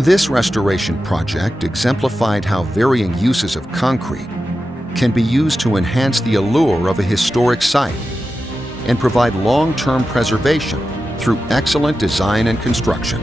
This restoration project exemplified how varying uses of concrete can be used to enhance the allure of a historic site and provide long-term preservation through excellent design and construction.